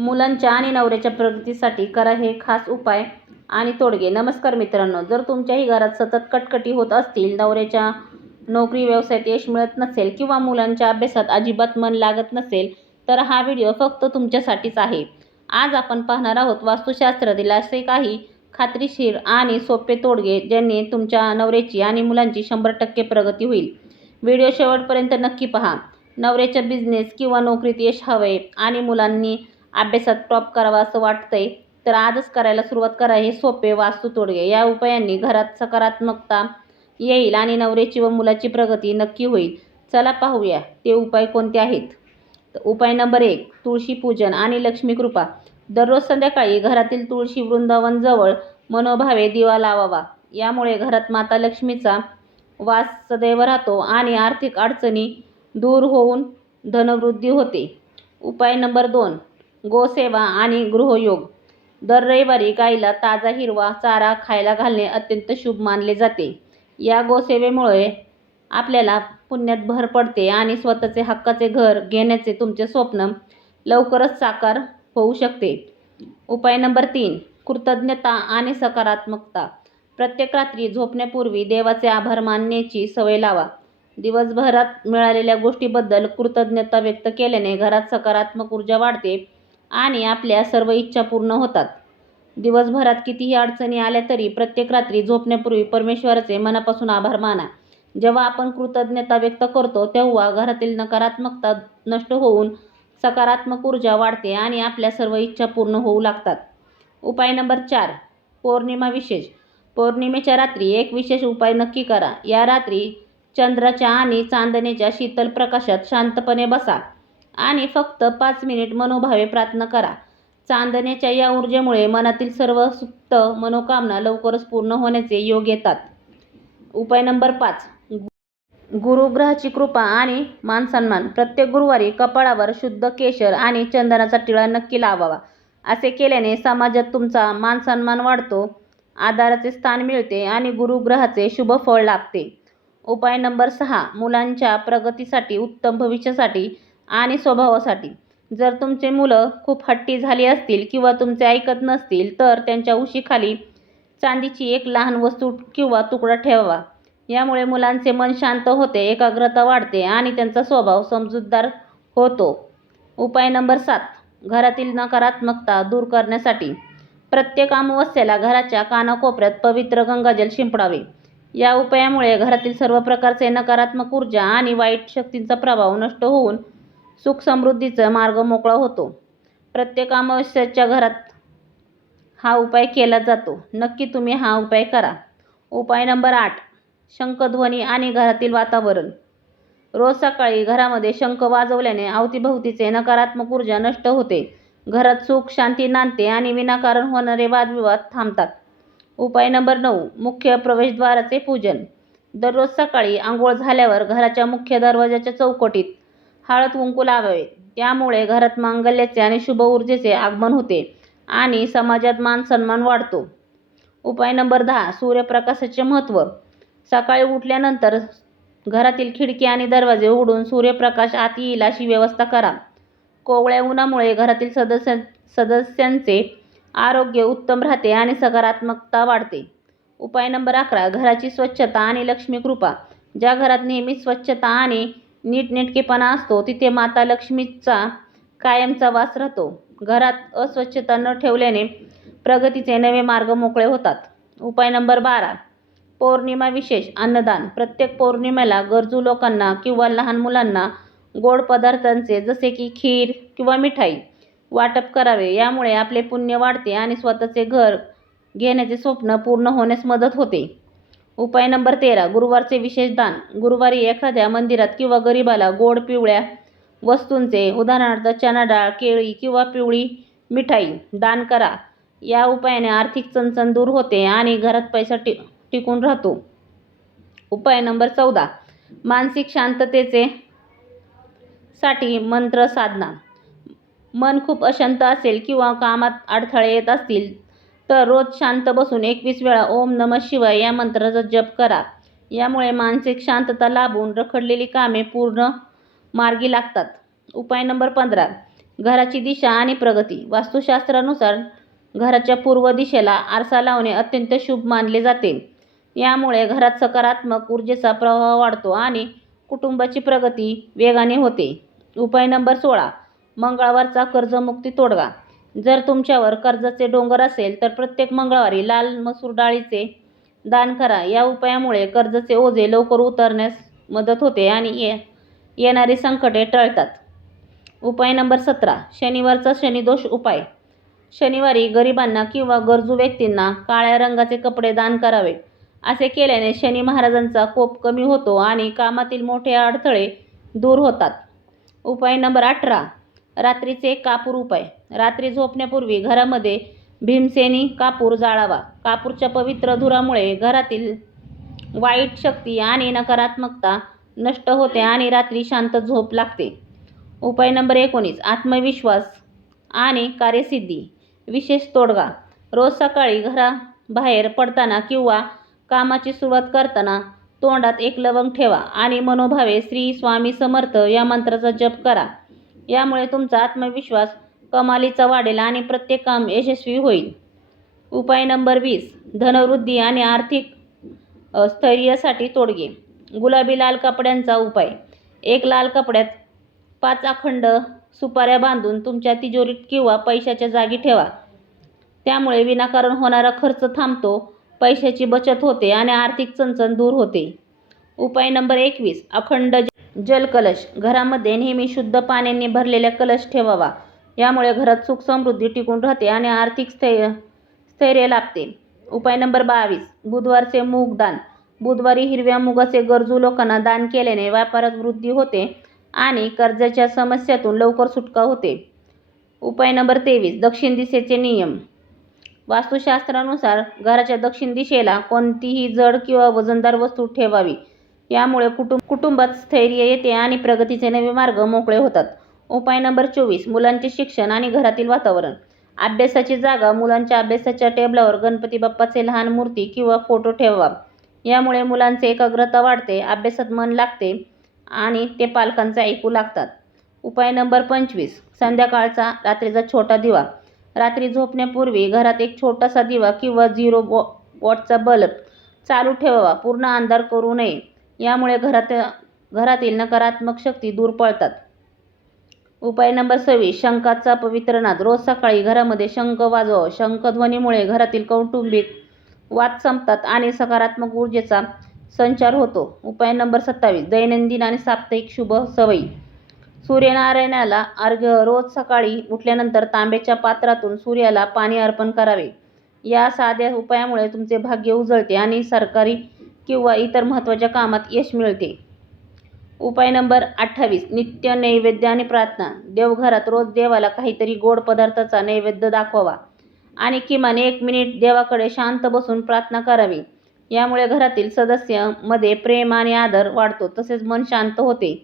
मुलांच्या आणि नवऱ्याच्या प्रगतीसाठी करा हे खास उपाय आणि तोडगे. नमस्कार मित्रांनो, जर तुमच्याही घरात सतत कटकटी होत असतील, नवऱ्याच्या नोकरी व्यवसायात यश मिळत नसेल किंवा मुलांच्या अभ्यासात अजिबात मन लागत नसेल, तर हा व्हिडिओ फक्त तुमच्यासाठीच आहे. आज आपण पाहणार आहोत वास्तुशास्त्रातील असे काही खात्रीशीर आणि सोपे तोडगे ज्यांनी तुमच्या नवऱ्याची आणि मुलांची 100% प्रगती होईल. व्हिडिओ शेवटपर्यंत नक्की पहा. नवऱ्याच्या बिझनेस किंवा नोकरीत यश हवंय आणि मुलांनी अभ्यासात टॉप करावा असं वाटतंय, तर आजच करायला सुरुवात करा हे सोपे वास्तू तोडगे. या उपायांनी घरात सकारात्मकता येईल आणि नवऱ्याची व मुलाची प्रगती नक्की होईल. चला पाहूया ते उपाय कोणते आहेत. उपाय नंबर 1, तुळशी पूजन आणि लक्ष्मी कृपा. दररोज संध्याकाळी घरातील तुळशी वृंदावन जवळ मनोभावे दिवा लावावा. यामुळे घरात माता लक्ष्मीचा वास सदैव राहतो आणि आर्थिक अडचणी दूर होऊन धनवृद्धी होते. उपाय नंबर 2, गोसेवा आणि गृहयोग. दर रविवारी गाईला ताजा हिरवा चारा खायला घालणे अत्यंत शुभ मानले जाते. या गोसेवेमुळे आपल्याला पुण्यात भर पडते आणि स्वतःचे हक्काचे घर घेण्याचे तुमचे स्वप्न लवकरच साकार होऊ शकते. उपाय नंबर 3, कृतज्ञता आणि सकारात्मकता. प्रत्येक रात्री झोपण्यापूर्वी देवाचे आभार मानण्याची सवय लावा. दिवसभरात मिळालेल्या गोष्टीबद्दल कृतज्ञता व्यक्त केल्याने घरात सकारात्मक ऊर्जा वाढते आणि आपल्या सर्व इच्छा पूर्ण होतात. दिवसभरात कितीही अडचणी आल्या तरी प्रत्येक रात्री झोपण्यापूर्वी परमेश्वराचे मनापासून आभार माना. जेव्हा आपण कृतज्ञता व्यक्त करतो तेव्हा घरातील नकारात्मकता नष्ट होऊन सकारात्मक ऊर्जा वाढते आणि आपल्या सर्व इच्छा पूर्ण होऊ लागतात. उपाय नंबर 4, पौर्णिमा विशेष. पौर्णिमेच्या रात्री एक विशेष उपाय नक्की करा. या रात्री चंद्राच्या आणि चांदण्याच्या शीतल प्रकाशात शांतपणे बसा आणि फक्त 5 मिनिट मनोभावे प्रार्थना करा. चांदण्याच्या या ऊर्जेमुळे मनातील सर्व सुप्त मनोकामना लवकरच पूर्ण होण्याचे योग येतात. उपाय नंबर 5, गुरुग्रहाची कृपा आणि मानसन्मान. प्रत्येक गुरुवारी कपाळावर शुद्ध केशर आणि चंदनाचा टिळा नक्की लावावा. असे केल्याने समाजात तुमचा मानसन्मान वाढतो, आदराचे स्थान मिळते आणि गुरुग्रहाचे शुभ फळ लाभते. उपाय नंबर 6, मुलांच्या प्रगतीसाठी, उत्तम भविष्यासाठी आणि स्वभावासाठी. जर तुमचे मुलं खूप हट्टी झाली असतील किंवा तुमचे ऐकत नसतील, तर त्यांच्या उशीखाली चांदीची एक लहान वस्तू किंवा तुकडा ठेवावा. यामुळे मुलांचे मन शांत होते, एकाग्रता वाढते आणि त्यांचा स्वभाव समजूतदार होतो. उपाय नंबर 7, घरातील नकारात्मकता दूर करण्यासाठी. प्रत्येक अमावस्येला घराच्या कानाकोपऱ्यात पवित्र गंगाजल शिंपडावे. या उपायामुळे घरातील सर्व प्रकारचे नकारात्मक ऊर्जा आणि वाईट शक्तींचा प्रभाव नष्ट होऊन सुख समृद्धीचा मार्ग मोकळा होतो. प्रत्येक अमावस्येच्या घरात हा उपाय केला जातो. नक्की तुम्ही हा उपाय करा. उपाय नंबर 8, शंखध्वनी आणि घरातील वातावरण. रोज सकाळी घरामध्ये शंख वाजवल्याने अवतीभोवतीचे नकारात्मक ऊर्जा नष्ट होते, घरात सुख शांती नांदते आणि विनाकारण होणारे वादविवाद थांबतात. उपाय नंबर 9, मुख्य प्रवेशद्वाराचे पूजन. दररोज सकाळी आंघोळ झाल्यावर घराच्या मुख्य दरवाजाच्या चौकटीत हळद कुंकू लावावे. त्यामुळे घरात मांगल्याचे आणि शुभ ऊर्जेचे आगमन होते आणि समाजात मान सन्मान वाढतो. उपाय नंबर 10, सूर्यप्रकाशाचे महत्त्व. सकाळी उठल्यानंतर घरातील खिडकी आणि दरवाजे उघडून सूर्यप्रकाश आत येईल अशी व्यवस्था करा. कोवळ्या उन्हामुळे घरातील सदस्यांचे आरोग्य उत्तम राहते आणि सकारात्मकता वाढते. उपाय नंबर 11, घराची स्वच्छता आणि लक्ष्मी कृपा. ज्या घरात नेहमी स्वच्छता आणि नीटनेटकेपणा असतो तिथे माता लक्ष्मीचा कायमचा वास राहतो. घरात अस्वच्छता न ठेवल्याने प्रगतीचे नवे मार्ग मोकळे होतात. उपाय नंबर 12, पौर्णिमा विशेष अन्नदान. प्रत्येक पौर्णिमेला गरजू लोकांना किंवा लहान मुलांना गोड पदार्थांचे जसे की खीर किंवा मिठाई वाटप करावे. यामुळे आपले पुण्य वाढते आणि स्वतःचे घर घेण्याचे स्वप्न पूर्ण होण्यास मदत होते. उपाय नंबर 13, गुरुवारचे विशेष दान. गुरुवारी एखाद्या मंदिरात किंवा गरिबाला गोड पिवळ्या वस्तूंचे, उदाहरणार्थ चणा डाळ, केळी किंवा पिवळी मिठाई दान करा. या उपायाने आर्थिक चणचण दूर होते आणि घरात पैसा टिकून राहतो. उपाय नंबर 14, मानसिक शांततेचे साठी मंत्र साधना. मन खूप अशांत असेल किंवा कामात अडथळे येत असतील तर रोज शांत बसून 21 वेळा ओम नमः शिवाय या मंत्राचा जप करा. यामुळे मानसिक शांतता लाभून रखडलेली कामे पूर्ण मार्गी लागतात. उपाय नंबर 15, घराची दिशा आणि प्रगती. वास्तुशास्त्रानुसार घराच्या पूर्व दिशेला आरसा लावणे अत्यंत शुभ मानले जाते. यामुळे घरात सकारात्मक ऊर्जेचा प्रवाह वाढतो आणि कुटुंबाची प्रगती वेगाने होते. उपाय नंबर 16. मंगळवारचा कर्जमुक्ती तोडगा. जर तुमच्यावर कर्जाचे डोंगर असेल तर प्रत्येक मंगळवारी लाल मसूर डाळीचे दान करा. या उपायामुळे कर्जाचे ओझे लवकर उतरण्यास मदत होते आणि येणारी संकटे टळतात. उपाय नंबर 17. शनिवारचा शनिदोष उपाय. शनिवारी गरिबांना किंवा गरजू व्यक्तींना काळ्या रंगाचे कपडे दान करावे. असे केल्याने शनी महाराजांचा कोप कमी होतो आणि कामातील मोठे अडथळे दूर होतात. उपाय नंबर 18. रात्रीचे कापूर उपाय. रात्री झोपण्यापूर्वी घरामध्ये भीमसेनी कापूर जाळावा. कापूरच्या पवित्र धुरामुळे घरातील वाईट शक्ती आणि नकारात्मकता नष्ट होते आणि रात्री शांत झोप लागते. उपाय नंबर 19. आत्मविश्वास आणि कार्यसिद्धी. विशेष तोडगा. रोज सकाळी घराबाहेर पडताना किंवा कामाची सुरुवात करताना तोंडात एक लवंग ठेवा आणि मनोभावे श्री स्वामी समर्थ या मंत्राचा जप करा. यामुळे तुमचा आत्मविश्वास कमालीचा वाढेल आणि प्रत्येक काम यशस्वी होईल. उपाय नंबर 20. धनवृद्धी आणि आर्थिक स्थैर्यासाठी तोडगे. गुलाबी लाल कपड्यांचा उपाय. एक लाल कपड्यात 5 अखंड सुपाऱ्या बांधून तुमच्या तिजोरीत किंवा पैशाच्या जागी ठेवा. त्यामुळे विनाकारण होणारा खर्च थांबतो, पैशाची बचत होते आणि आर्थिक चणचण दूर होते. उपाय नंबर 21. अखंड जलकलश. घरामध्ये नेहमी शुद्ध पाण्याने भरलेला कलश ठेवावा. यामुळे घरात सुख समृद्धी टिकून राहते आणि आर्थिक स्थैर्य लाभते. उपाय नंबर 22. बुधवारचे मूग दान. बुधवारी हिरव्या मुगाचे गरजू लोकांना दान केल्याने व्यापारात वृद्धी होते आणि कर्जाच्या समस्यातून लवकर सुटका होते. उपाय नंबर 23. दक्षिण दिशेचे नियम. वास्तुशास्त्रानुसार घराच्या दक्षिण दिशेला कोणतीही जड किंवा वजनदार वस्तू ठेवावी. यामुळे कुटुंबात स्थैर्य येते आणि प्रगतीचे नवे मार्ग मोकळे होतात. उपाय नंबर 24. मुलांचे शिक्षण आणि घरातील वातावरण. अभ्यासाची जागा. मुलांच्या अभ्यासाच्या टेबलावर गणपती बाप्पाचे लहान मूर्ती किंवा फोटो ठेवा. यामुळे मुलांचे एकाग्रता वाढते, अभ्यासात मन लागते आणि ते पालकांचे ऐकू लागतात. उपाय नंबर 25. संध्याकाळचा रात्रीचा छोटा दिवा. रात्री झोपण्यापूर्वी घरात एक छोटासा दिवा किंवा 0 वॉटचा बल्ब चालू ठेवावा. पूर्ण अंधार करू नये. यामुळे घरातील नकारात्मक शक्ती दूर पळतात. उपाय नंबर 26. शंखाचा पवित्र नाद. रोज सकाळी घरामध्ये शंख वाजवावा. शंखध्वनीमुळे घरातील कौटुंबिक वाद संपतात आणि सकारात्मक ऊर्जेचा संचार होतो. उपाय नंबर 27. दैनंदिन आणि साप्ताहिक शुभ सवयी. सूर्यनारायणाला अर्घ्य. रोज सकाळी उठल्यानंतर तांब्याच्या पात्रातून सूर्याला पाणी अर्पण करावे. या साध्या उपायामुळे तुमचे भाग्य उजळते आणि सरकारी किंवा इतर महत्त्वाच्या कामात यश मिळते. उपाय नंबर 28. नित्य नैवेद्य आणि प्रार्थना. देवघरात रोज देवाला काहीतरी गोड पदार्थाचा नैवेद्य दाखवावा आणि किमान 1 मिनिट देवाकडे शांत बसून प्रार्थना करावी. यामुळे घरातील सदस्यांमध्ये प्रेम आणि आदर वाढतो, तसेच मन शांत होते.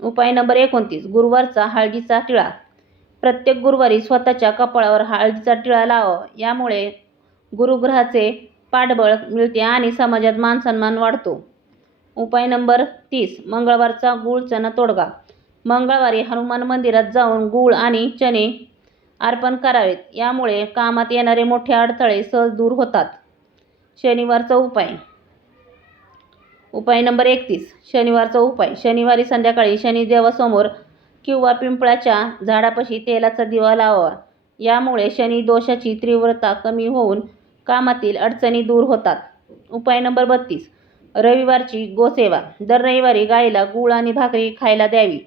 उपाय नंबर 29. गुरुवारचा हळदीचा टिळा. प्रत्येक गुरुवारी स्वतःच्या कपाळावर हळदीचा टिळा लावावा. यामुळे गुरुग्रहाचे पाठबळ मिळते आणि समाजात मानसन्मान वाढतो. उपाय नंबर 30. मंगळवारचा गूळ चणा तोडगा. मंगळवारी हनुमान मंदिरात जाऊन गूळ आणि चणे अर्पण करावेत. यामुळे कामात येणारे मोठे अडथळे सहज दूर होतात. शनिवारचा उपाय. उपाय नंबर 31. शनिवारचा उपाय. शनिवारी संध्याकाळी शनिदेवासमोर किंवा पिंपळाच्या झाडापाशी तेलाचा दिवा लावावा. यामुळे शनी दोषाची तीव्रता कमी होऊन कामातील अडचणी दूर होतात. उपाय नंबर 32. रविवारची गोसेवा. दर रविवारी गायीला गूळ आणि भाकरी खायला द्यावी.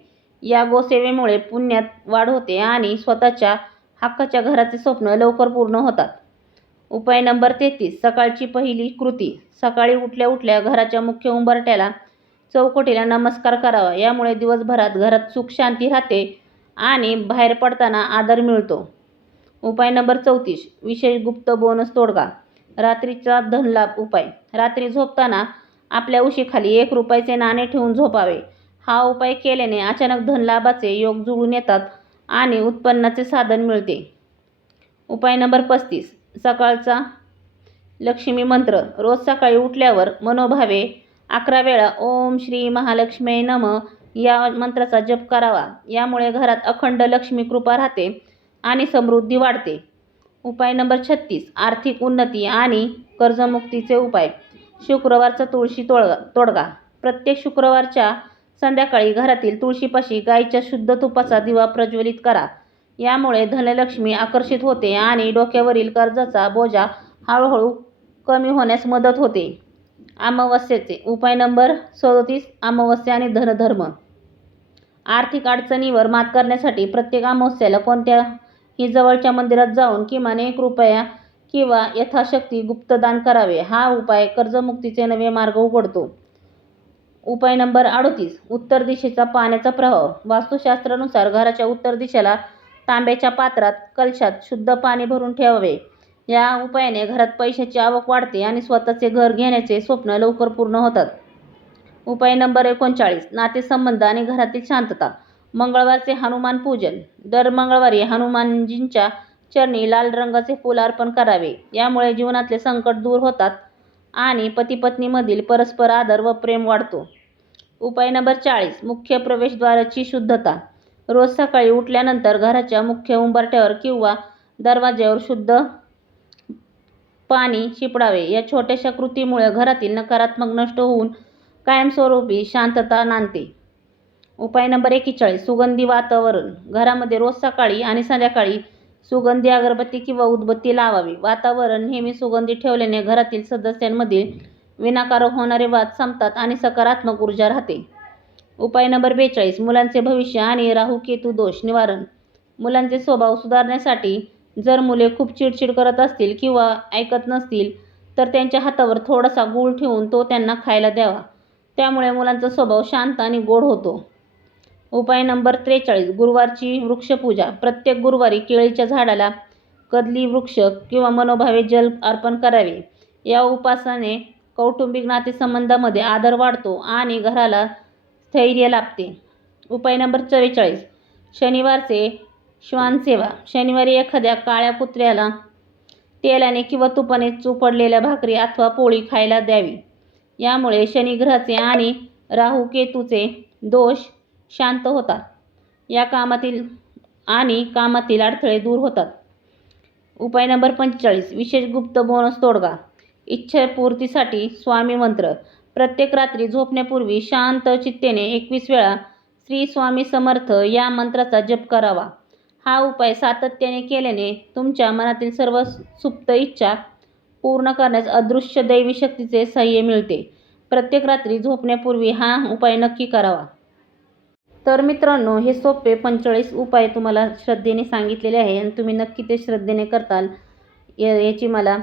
या गोसेवेमुळे पुण्यात वाढ होते आणि स्वतःच्या हक्काच्या घराचे स्वप्न लवकर पूर्ण होतात. उपाय नंबर 33. सकाळची पहिली कृती. सकाळी उठल्या उठल्या घराच्या मुख्य उंबरठ्याला चौकटीला नमस्कार करावा. यामुळे दिवसभरात घरात सुख शांती राहते आणि बाहेर पडताना आदर मिळतो. उपाय नंबर 34. विशेष गुप्त बोनस तोडगा. रात्रीचा धनलाभ उपाय. रात्री झोपताना आपल्या उशीखाली 1 रुपयाचे नाणे ठेवून झोपावे. हा उपाय केल्याने अचानक धनलाभाचे योग जुळून येतात आणि उत्पन्नाचे साधन मिळते. उपाय नंबर 35. सकाळचा लक्ष्मी मंत्र. रोज सकाळी उठल्यावर मनोभावे 11 वेळा ओम श्री महालक्ष्मी नमः या मंत्राचा जप करावा. यामुळे घरात अखंड लक्ष्मी कृपा राहते आणि समृद्धी वाढते. उपाय नंबर 36, आर्थिक उन्नती आणि कर्जमुक्तीचे उपाय. शुक्रवारचा तुळशी तोडगा. प्रत्येक शुक्रवारच्या संध्याकाळी घरातील तुळशीपाशी गाईच्या शुद्ध तुपाचा दिवा प्रज्वलित करा. यामुळे धनलक्ष्मी आकर्षित होते आणि डोक्यावरील कर्जाचा बोजा हळूहळू कमी होण्यास मदत होते. अमावस्येचे उपाय नंबर 37, अमावस्या आणि धनधर्म. आर्थिक अडचणीवर मात करण्यासाठी प्रत्येक अमावस्येला कोणत्याही जवळच्या मंदिरात जाऊन किमान ₹1 किंवा यथाशक्ती गुप्तदान करावे. हा उपाय कर्जमुक्तीचे नवे मार्ग उघडतो. उपाय नंबर 38, उत्तर दिशेचा पाण्याचा प्रवाह. वास्तुशास्त्रानुसार घराच्या उत्तर दिशेला तांब्याच्या पात्रात कलशात शुद्ध पाणी भरून ठेवावे. या उपायाने घरात पैशाची आवक वाढते आणि स्वतःचे घर घेण्याचे स्वप्न लवकर पूर्ण होतात. उपाय नंबर 39, नातेसंबंध आणि घरातील शांतता. मंगळवारचे हनुमान पूजन. दर मंगळवारी हनुमानजींच्या चरणी लाल रंगाचे फूल अर्पण करावे. यामुळे जीवनातले संकट दूर होतात आणि पती-पत्नीमधील परस्पर आदर व प्रेम वाढतो. उपाय नंबर 40, मुख्य प्रवेशद्वाराची शुद्धता. रोज सकाळी उठल्यानंतर घराच्या मुख्य उंबरठ्यावर किंवा दरवाज्यावर शुद्ध पाणी शिंपडावे. या छोट्याशा कृतीमुळे घरातील नकारात्मक नष्ट होऊन कायमस्वरूपी शांतता नांदते. उपाय नंबर 41, सुगंधी वातावरण. घरामध्ये रोज सकाळी आणि संध्याकाळी सुगंधी अगरबत्ती किंवा उदबत्ती लावावी. वातावरण नेहमी सुगंधी ठेवल्याने घरातील सदस्यांमधील विनाकारण होणारे वाद संपतात आणि सकारात्मक ऊर्जा राहते. उपाय नंबर 42, मुलांचे भविष्य आणि राहू-केतू दोष निवारण. मुलांचे स्वभाव सुधारण्यासाठी जर मुले खूप चिडचिड करत असतील किंवा ऐकत नसतील तर त्यांच्या हातावर थोडासा गूळ ठेवून तो त्यांना खायला द्यावा. त्यामुळे मुलांचा स्वभाव शांत आणि गोड होतो. उपाय नंबर 43, गुरुवारची वृक्षपूजा. प्रत्येक गुरुवारी केळीच्या झाडाला कदली वृक्ष किंवा मनोभावे जल अर्पण करावे. या उपासनेने कौटुंबिक नातेसंबंधामध्ये आदर वाढतो आणि घराला स्थैर्य लाभते. उपाय नंबर 44, शनिवारचे श्वानसेवा. शनिवारी एखाद्या काळ्या कुत्र्याला तेलाने किंवा तुपाने चुपडलेल्या भाकरी अथवा पोळी खायला द्यावी. यामुळे शनिग्रहाचे आणि राहू-केतूचे दोष शांत होतात. कामातील अडथळे दूर होतात. उपाय नंबर 45, विशेष गुप्त बोनस तोडगा. इच्छापूर्तीसाठी स्वामी मंत्र. प्रत्येक रात्री झोपण्यापूर्वी शांत चित्तेने 21 वेळा श्री स्वामी समर्थ या मंत्राचा जप करावा. हा उपाय सातत्याने केल्याने तुमच्या मनातील सर्व सुप्त इच्छा पूर्ण करण्यास अदृश्य दैवी शक्तीचे साहाय्य मिळते. प्रत्येक रात्री झोपण्यापूर्वी हा उपाय नक्की करावा. तर मित्रांनो, हे सोपे 45 उपाय तुम्हाला श्रद्धेने सांगितलेले आहे आणि तुम्ही नक्की ते श्रद्धेने करताल याची मला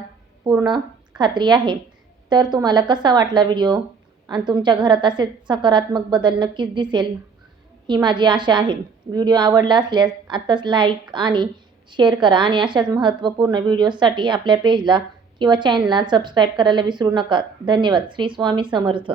पूर्ण खात्री आहे. तर तुम्हाला कसा वाटला व्हिडिओ आणि तुमच्या घरात असे सकारात्मक बदल नक्कीच दिसेल ही माझी आशा आहे. व्हिडिओ आवडला असल्यास आत्ताच लाईक आणि शेअर करा आणि अशाच महत्त्वपूर्ण व्हिडिओसाठी आपल्या पेजला किंवा चॅनलला सबस्क्राईब करायला विसरू नका. धन्यवाद. श्री स्वामी समर्थ.